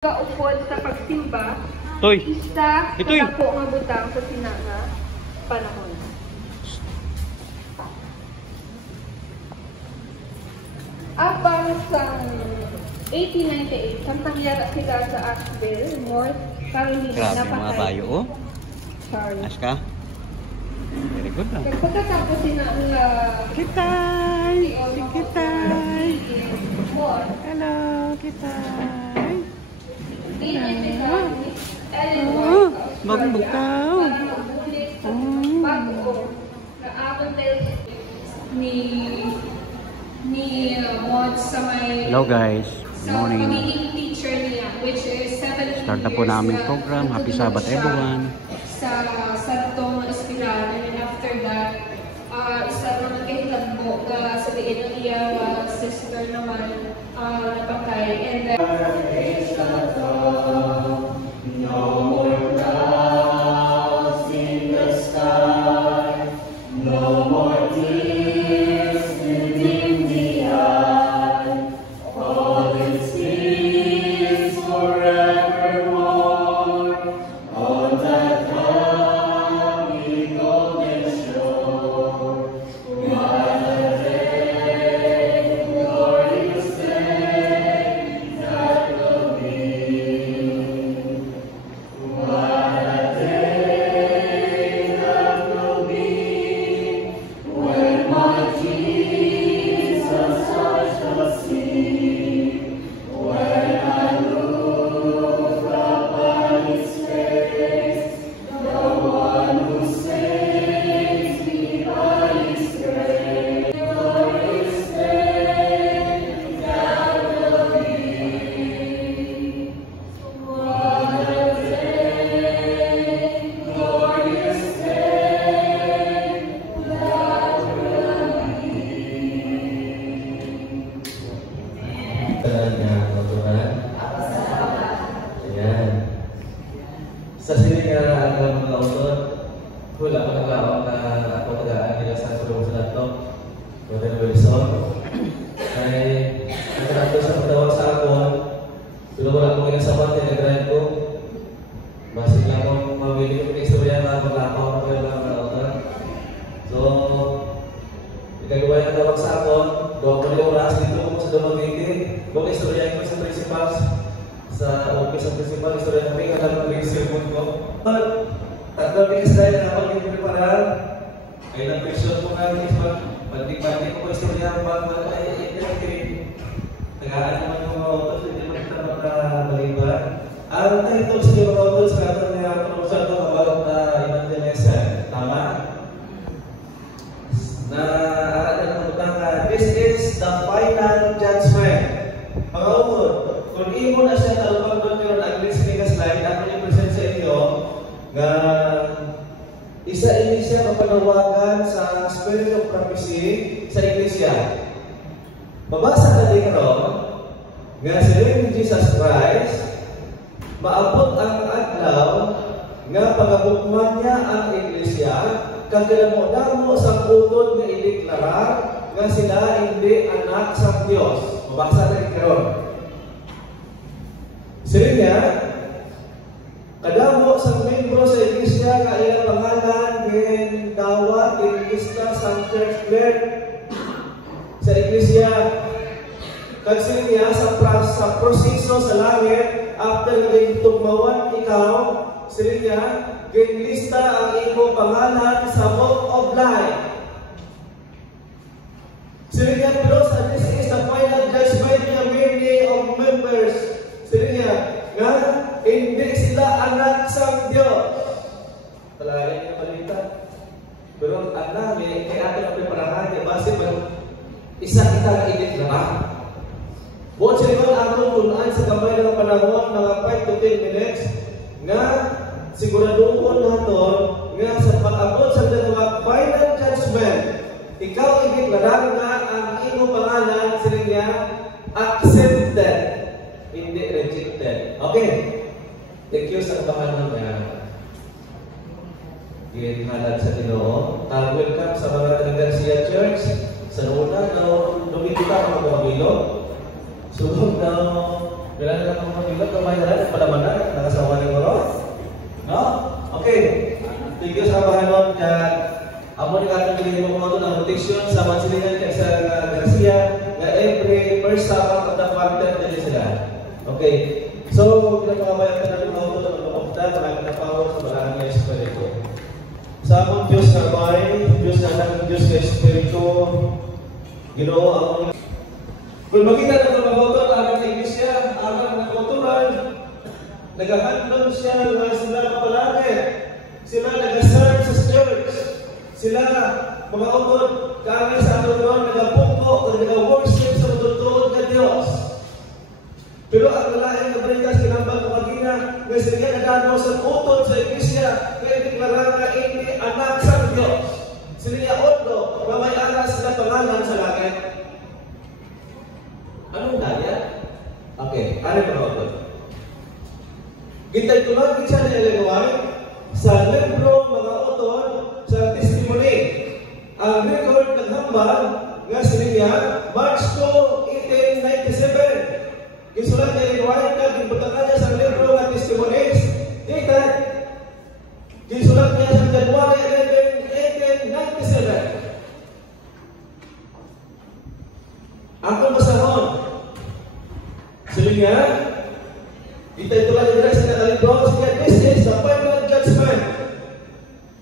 Kaupod sa pagsimba, Toy. isa sa po nga butang sa sinanga panahon. Apang sa 1898, samtang yara sila sa Asheville, North Carolina. Grabe mga bayo, oh. Sorry. Aska. Very good lang. Pagkatapos sila Kitay! Si Kitay! Hello, Kitay! Oh, bagong bugtaw. Hello guys, good morning. Start na po namin program. Happy Sabbath everyone. Sa Santong Espiral, and then after that, isa naman kahilagbo sa diin ng iya sister naman napatay, and then no more clouds in the sky, no more tears in the eye, all is peace forevermore on that happy golden shore. What a day, glorious day that will be. What a day that will be when my Jesus I shall see. When I look upon His face, the one who saves me by His grace. Glorious day that will be. What a day, glorious day that will Ayan. Sa sinigara ang mga autor, wala ko naglaon na ako tagaan nila sa sulong sa laptop. Gordon Wilson. Ay, nagkarato sa pagtawag sa akon, tulong wala ko ngayon sa pati, nag-drive ko. Basig lang akong mabili ko ng istorya na maglakaw na kayo lang mga autor. So, ikagawa na tawag sa akon, doon ko yung oras dito ko sa Dumagigil. Doon istorya ko sa principals, sa office ng principal, istorya namin, alam ko yung sermon ko. Tatlo minutes dahil na ako yung preparar, ay nag-question ko nga yung pag-tig-pati ko po istorya, bago ay tagaan naman yung mga autos, hindi mo kita makabaliban. Ang title sa mga autos, kata niya proposal ko about evangelism. Tama? Na this is the final judgment. Mga umod, kung imo na siya talupag doon kayo ang listening na slide, ako yung present sa inyo na isa ini siya kapanawagan sa Spirit of Prophecy sa Iglesia. Mabasa na din karon nga si Jesus Christ maabot ang adlaw nga pagabukman niya ang Iglesia kagilamo-damo sa putod nga ideklara nga sila hindi anak sa Dios. Mabasa na karon. Sila niya, kadamo sa membro sa Iglesia nga ilang pangalan ng dawat ng lista sa church clerk sa Iglesia. Kag sila niya sa proseso sa langit, after nga tugmawan ikaw, sila niya, ginlista ang iyong pangalan sa Book of Life. Sila niya, plus, and this is the final judgment niya many of members. Sila niya, nga, hindi sila anak sa Diyos. Talaga niya balita. Pero ang namin, kaya atin ang preparahan niya, base ba, isa kita na init na. Buot sila naman atong tunaan sa kamay ng panahon, mga 5 to 10 minutes, nga, siguraduhon natin, nga sa pag-abot sa mga final judgment, ikaw i-declare nga ang iyong pangalan, sila niya, accepted, hindi rejected. Okay. Thank you sa pangalan niya. Ginhalad sa Ginoo. Welcome sa mga Garcia Church. Sa una, Domingo ka mga Pamilo. Sunod na Bila na lang mga pilot, kamay na lang, palamanan, nakasawa ni Moro. No? Okay. Thank you sa Panginoon. Amo ni katong pinili mo ito ng rotation sa Mansilingan kay sa Garcia na every first Sabbath of the quarter dali sila. Okay. So, pinapakabayan ka na rin mga ito ng mga marami na power sa maraming na Espiritu. Sa among Diyos na bay, Diyos na ng Diyos na Espiritu, Ginoo ang kung makita na ng mga ito na aming iglesia, aming nagkuturan, nagahandong siya na sila kapalagit. Sila nag-serve sa church. Sila, mga utod, kami sa ato doon, nag-pungko, nag-worship sa matutulog na Diyos. Pero ang lalaing na balita sa kinambang kumagina, na sila nagano sa utod sa iglesia, kaya deklara na hindi anak sa Diyos. Sila otdo, mamayara sila pangalan sa langit. Anong daya? Okay, ano mga utod? Gintay tulad siya na ilagawan sa libro mga utod sa testimony. Ang record ng hambal nga siniya March 2, 1897. Gisulat niya ilagawan ka, gibutan niya sa libro ng testimonies. Dito, gisulat niya sa January 11, 1897. Ako masahon. Siniya, kita itulah yang berasal dari Paulus. This is the final judgment.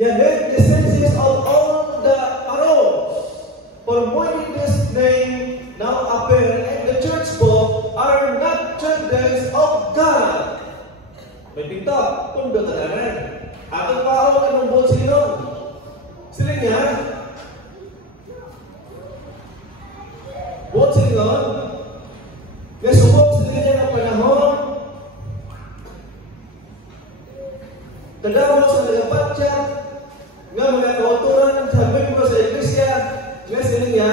Yang the senses of all the arrows for pointing this name now appear in the church book are not children of God. Berpinta pun berteranan. Atau Paulus akan membuat sino? Selingnya, buat sino? Kesubok selingnya ng panahon. Tadawon sa nagapatya nga mga kauturan sa membro sa iglesia nga siniya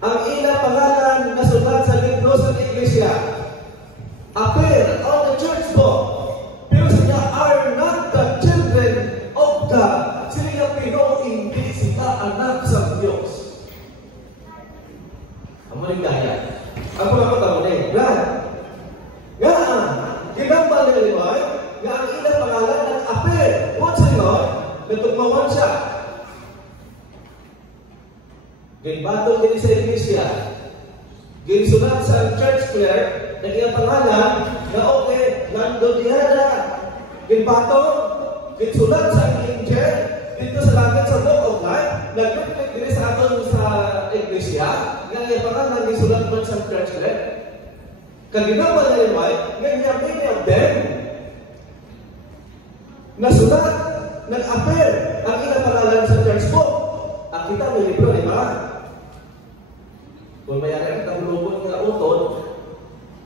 ang ina pangalan na sulat sa libro sa iglesia appear on the church book pero sila are not the children of God. Sila pero hindi sila anak sa Diyos. Ang maligaya ang mga patawad Brad nga ginambal ni Levi nga ang ina pangalan ng apel. What's it Lord? Natugmawan siya. Ginbatong din sa iglesia. Ginsunat sa church clerk na iyang pangalan na okay, nando dihada. Ginbatong, ginsunat sa angel dito sa langit sa book of life. Nag-reflect din sa aton sa iglesia nga iyang pangalan ginsunat man sa church clerk. Kaginawa na rin nga iyang many of them nasulat, nag-appear ang ilang pangalan sa church book. Ang kita may libro, di ba? Kung mayroon ang kahulubon ng utod,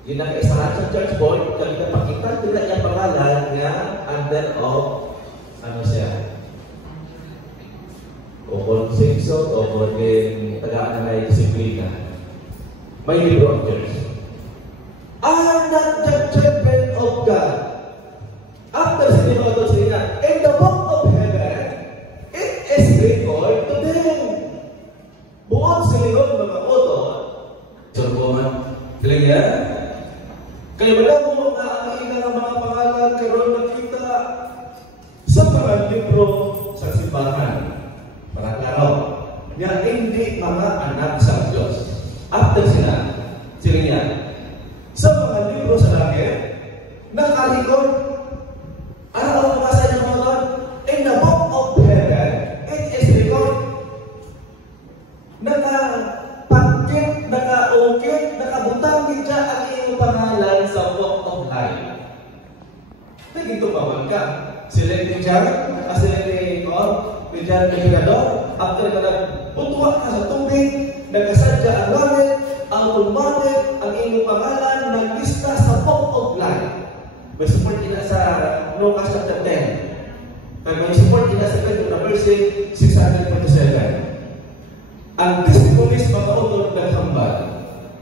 ginagaisahan sa church book, kaya pakita nila yung pangalan nga under of, ano siya? O konsenso, o kung tagaan na may disiplina. May libro ang church. Are not the children of God. After sinihoto sila, in the book of heaven, it is record to them. Buot sinihon mga oto, surbuman, talaga, kaya wala mo na ang ilang mga pangalan karon nakita sa mga libro sa simbahan. Para klaro, nga hindi mga anak sa Diyos. After sila sa mga libro sa langit, nakalikod. Ano ang nasa niya mga Lord? In the book of heaven, it is record. Nakapagkit, nakaukit, nakabutangin siya ang iyong pangalan sa book of life. Nagito bawal ka. Sila yung Jan, sila yung Jan Mirador, after na nagbutuwa ka sa tubig, nagkasadya ang langit, ang automatic, ang iyong pangalan, naglista sa book of life. May support ina sa Lucas chapter 10. Kaya may support ina sa verse 647. Ang testimonies mga utol naghambal,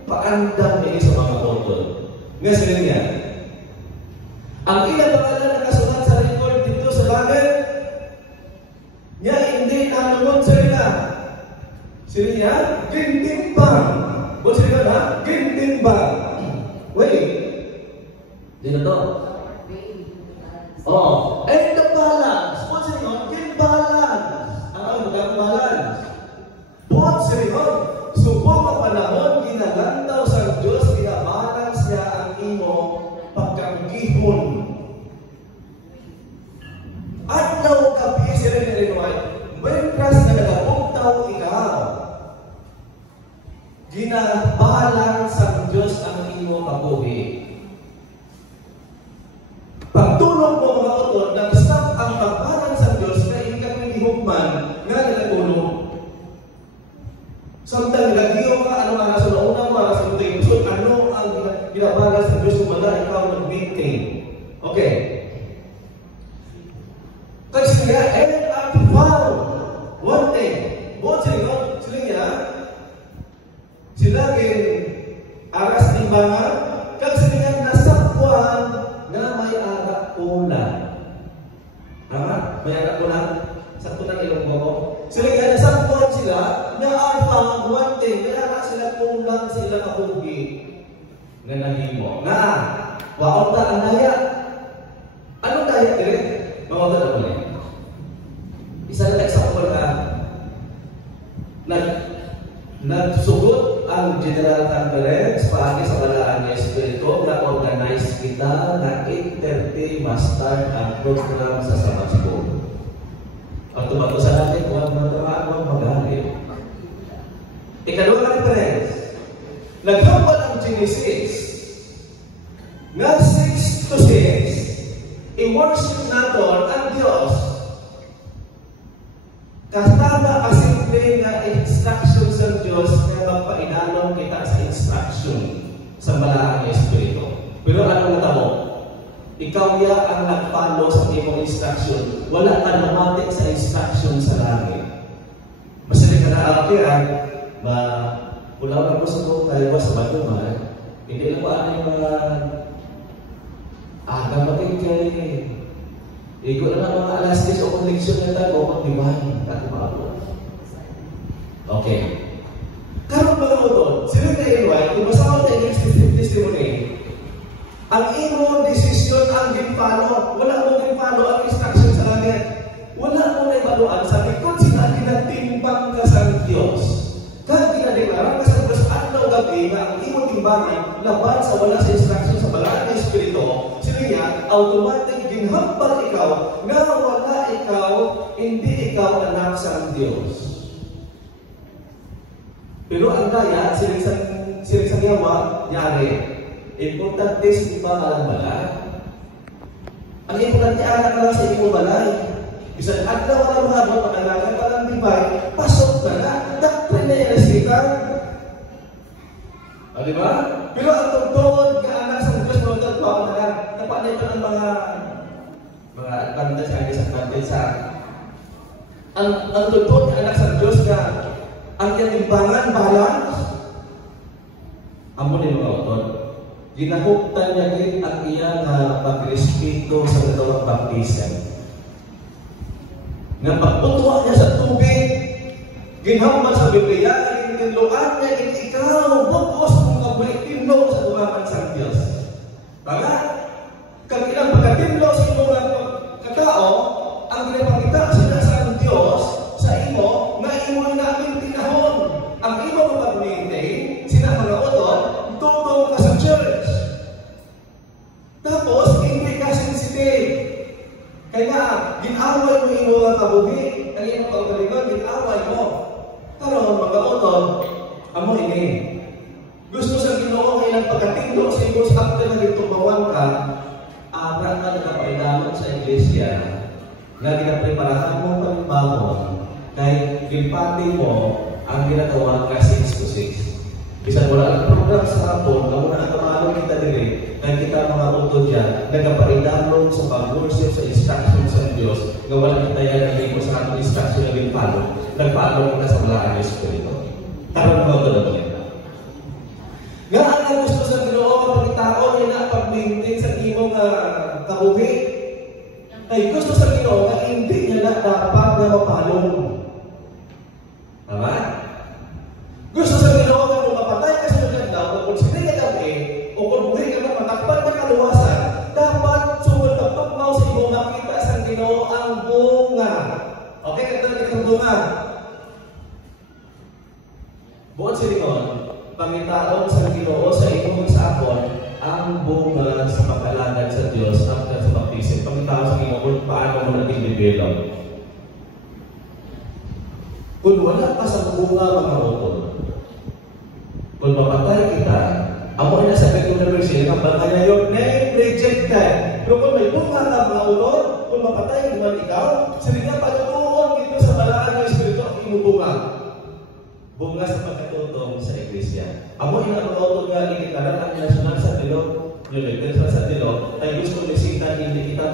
paandam niya sa mga utol. Nga sila niya, ang ilang pangalan nakasulat sa record dito sa langit, niya hindi nanunod sila. Sila niya, gintimbang. Buwan sila na, gintimbang. Wait. Dito to. Oh, and the balance. What is it? Yung balance. Ano ang balance? What is it? Subong ang panahon, ginalantaw sa Diyos, ginabalance niya ang imo pagkagihon. At daw gabi sila ni Renoy, mientras na nagabugtaw ikaw, ginabalance ang Diyos ang imo kabuhi. Pagtulong mo mga utod, nag-stop ang pagbalance ang Diyos na ikapang higugman nga nagtulong. Samtang naghiyo ka, ano ang nasa unang mga sa muting pusod, ano ang ginabalance ang Diyos kung wala ikaw nag-maintain. Okay. Kasi nga, and at found one thing. Buot sila niya, sila aras timbangan, kasi nga nasakwan na may arak ulan. Tama? May arak ulan? Sakto na ilong mo. Sila nga nasakwan sila, na are found one thing, kaya nga sila kulang sila kabugi na nahimo. Na, waon ta ang daya. Anong daya kire? Mga na po niya. Isa na example ka, nagsugot ang General Conference paagi sa Balaan ni Espiritu na organize kita na 8:30 ma-start ang program sa Sabbath School. Ang tumato sa natin, huwag magalit. Ikalawa na conference, naghambal ang Genesis na 6 to 6, i-worship natin ang Diyos. Kasama kasimple nga instruction sa Diyos na magpainalong kita sa instruction sa Balaan ni Espiritu. Pero ano na mo? Ikaw ya ang nag-follow sa imong instruction. Wala ka lumatik sa instruction sa langit. Masali ka na akiran, ulaw na mo sa mga tayo sa Baduman, hindi lang ba ano yung mga agamatid kay igo na mga alas 10 o connection na tayo mag-divine at umabot. Okay. Karong mga utod, sila na inuay, kung masawa na yung testimony, ang imo desisyon ang ginpalo. Wala mo ginpalo ang instruction sa langit. Wala mo na ibaluan sa likod sila ginatimbang ka sa Diyos. Kaya ginadeklara ka sa Diyos at na gabi na ang imo timbangan laban sa wala sa instruction sa Balaan ni Espiritu, sila niya, automatic ginhambal ikaw na wala ikaw, hindi ikaw anak sa Diyos. Pero ang daya, siling sa yawa, yari. Importante sa iba alang balay. Ang importante anak lang sa iyong balay. Isang adlaw ang mga abot, pag-alagan pa lang divine, pasok na na, doctrine na iresita. Di ba? Pero ang tugtod ka anak sa Diyos, no, tatwa na lang, napanay pa ng mga advantage, ang isang advantage sa ang tugtod ka anak sa Diyos ka, ang yatimbangan, balance, amo din mga utod. Ginahuktan niya din ang iya na pagrespeto sa katawang baptism. Nga pagputwa niya sa tubig, ginhambal sa Biblia, gintinloan niya, ikaw, bukos mong kabulik, tinlo sa tumaman sa Diyos. Tama? Kag ilang pagkatinlo sa imong katao, ang ginapakita sila sa Diyos, sa imo, na imo namin tinahon. Ang imo mapag-maintain, sila mga utod, tutong ka sa church. Tapos, hindi ka sensitive. Kaya, ginaway mo imo ang kabuhi, ang imo pagkalingon, ginaway mo. Karon mga utod, amo ini. Gusto sa Ginoo ilang pagkatindog sa imo sa after na gitumawan ka, abra ka nagapaidaman sa iglesia, nga ginapreparahan mo pagbagon, kay gimpati mo ang ginatawag ka 6 to 6. Bisan wala ang program sa hapon, na muna ang kamalong kita diri, na kita mga utod yan, nagkapaidalong sa pag-worship sa instruction sa Diyos, na wala kita yan na hindi mo sa atong instruction na ginpalo, nagpalo kita sa Balaan ni Espiritu. Tarong mga utod na yan. Nga ang gusto sa Ginoo, kapag tao niya na pag-maintain sa imong kabuhi, ay gusto sa Ginoo na hindi niya na dapat na mapalong. Tama? Gusto sa Ginoo na kung mapatay ka sa mga daw, kung sila ka gabi, o kung buhay ka na matakpan na kaluwasan, pagtugmaw sa imo makita sa Ginoo ang bunga. Okay, kadto ang bunga. Buot silingon, pangitaon sa Ginoo sa imong sakon ang bunga sa pagkalagad sa Dios after sa baptism. Pangitaon sa Ginoo kung paano mo natin develop. Kung wala pa sa bunga mga utol, kung mapatay kita, amo na sa controversy ang bangaya yung name rejected. Pero kung may bunga ka mga utol, kung mapatay naman ikaw, sila nga patutuon dito sa balaan ng Espiritu ang imong bunga. Bunga sa pagkatutong sa Iglesia. Amo ina mga utol nga inikaran ang nasyonal sa Dilo, yung sa Dilo, ay gusto ni Satan hindi kita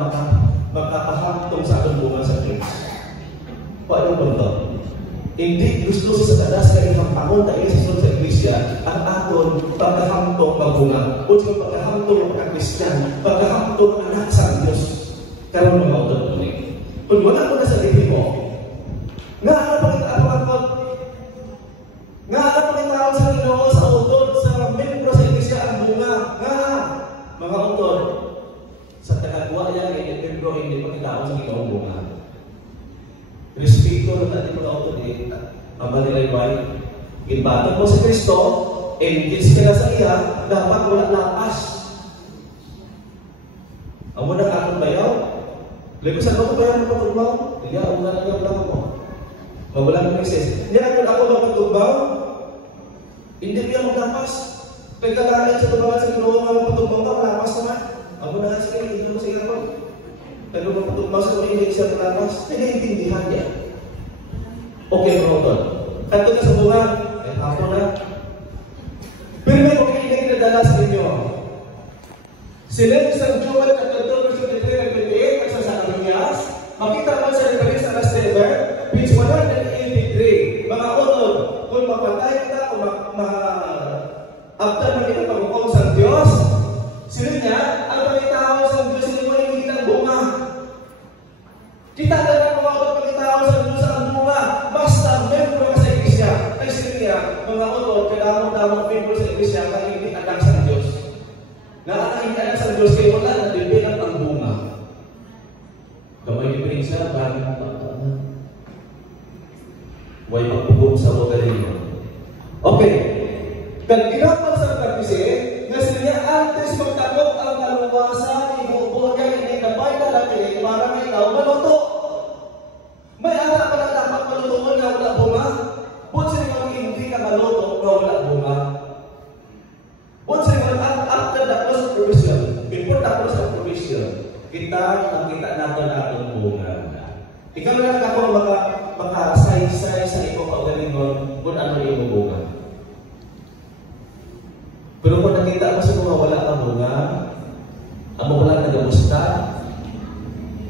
makapahantong sa atong bunga sa Diyos. Paano ba? Hindi gusto sa Satanas kaya hampakon tayo sa Iglesia ang aton pagkahamtong magbunga. O sa pagkahamtong pagka-Christian, pagkahamtong anak sa Diyos. Karoon mga utol ulit. Kung wala ko na sa libin mo, nga ano pagkakaroon nga ano pagkakaroon sa Ginoo sa utol, sa membro sa Iglesia ang bunga. Nga mga utol, sa tagagwa yan, membro hindi pagkakaroon sa Ginoo ang bunga. Respeto na natin mga auto din, ang manilaybay. Ginbatong mo sa Kristo, engage ka na sa iya, dapat wala lapas. Ang muna ka akong bayaw, libusan mo kung bayaw mo patugbaw, hindi ako na lang lang mo. Mawala ng princess. Hindi ako magpatugbaw, hindi niya maglapas. Pagkakalaan sa tubangan sa Ginoo nga magpatugbaw ka, malapas naman. Ang muna ka sige, hindi mo sa iya ko. Pero magpatugbaw sa hindi siya malapas, nag-iintindihan niya. Okay, mga utol. Kanto na sa bunga, ay hapon na. Pero may mga kinadala sa inyo. Sila isang Joel at 13:23 at 28 at sa Sanamias, makita mo sa reference sa last letter, page 183. Mga utol, kung mapatay ka, kung after magiging pagkukong sa Diyos, sila niya, ang pagkitao sa Diyos, sila mo ay hindi ng bunga. Kita na ng mga utol pagkitao sa Diyos ang bunga. Basta membro ka sa Iglesia, ay sila niya, mga utol, kailangan membro sa Iglesia na hindi anak sa Diyos. Na ang hindi anak sa Diyos, kaya wala na bibilang ang bunga. Kamay ni Prinsa, bagay ng pagkakana. Huwag magpugong sa magaling. Okay. Kung ginapan sa kapisi, nga sila antes magtakot ang kaluwasan, ibubuo niya, inikabay na natin, para may ikaw maluto. May ara ka na dapat malutuon na wala bunga. Buot sila mga hindi ka maluto na wala bunga. Buot sila mga after the close of provision, before the close of provision, kita nakita natin atong bunga. Ikaw na ako makasaysay sa ikaw kaugalingon kung ano yung bunga. Pero kung nakita mo sa mga wala kang bunga, ang wala nagamusta,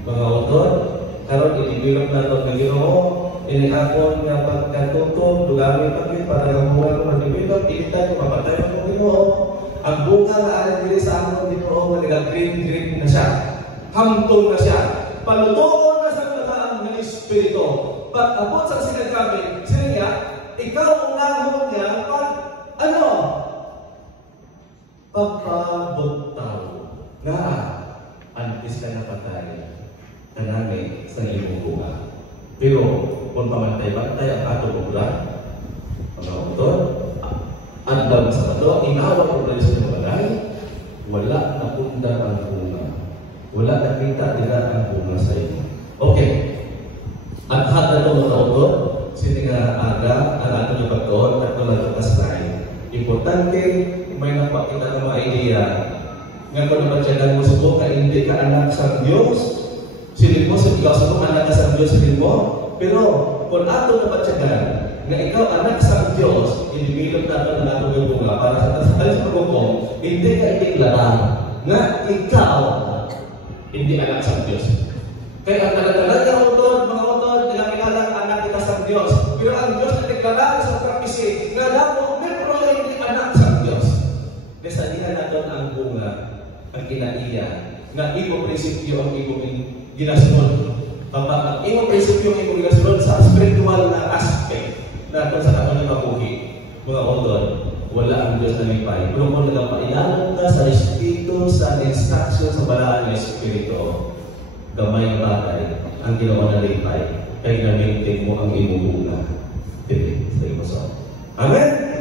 mga utol, karon i-develop na ito ng Ginoo, inikakon nga pagkatutog, dugamit pagkit, para ang bunga ko mag-develop, ilitan yung mapatay ng Ginoo. Ang bunga nga alam dili sa amon dito, green na siya. Hamtong na siya. Palutoon na sa kataan ng Espiritu. Pag-abot sa sinagkabit, sila niya, ikaw ang nahon niya, pagpabugtaw nga antes ka napatay kanami sa iyong bunga. Pero kung pamantay-bantay ang ato bulan, mga utol, at daw sa ato, inawa ko rin sa bagay, wala na punda ang bunga. Wala nakita nila ang bunga sa iyo. Okay. At hata ito mga utol, sininga aga, ang ato yung pagkaon, at wala ito kaslay. Importante, may napakita ng mga idea. Ngayon kung naman mo subok ka, hindi ka anak sa Diyos. Silid mo, ikaw subok anak sa Diyos, silid mo. Pero kung ato napatyagan, na ikaw anak sa Diyos, inibilog natin ang ato yung bunga para sa tasal sa pagkong, hindi ka itiglaran na ikaw hindi anak sa Diyos. Kaya ang talaga utod, mga utod, nilakilala ang anak kita sa Diyos. Pero ang Diyos na tiglaran sa kapisi, na dapat membro na hindi anak sa Diyos. Kasalihan natin ang bunga, ang kinaiya, na imo prinsipyo ang imo ginasunod. Kapag ang imo prinsipyo ang imo ginasunod sa spiritual na aspect na kung sa kapag mabuhi, mga utod, wala ang Diyos na lipay. Pero kung nagapailangan ka sa Espiritu, sa instruction sa banal na Espiritu, gamay na bagay ang ginawa na lipay, kaya gamitin mo ang imuhula. Sa imo. Amen?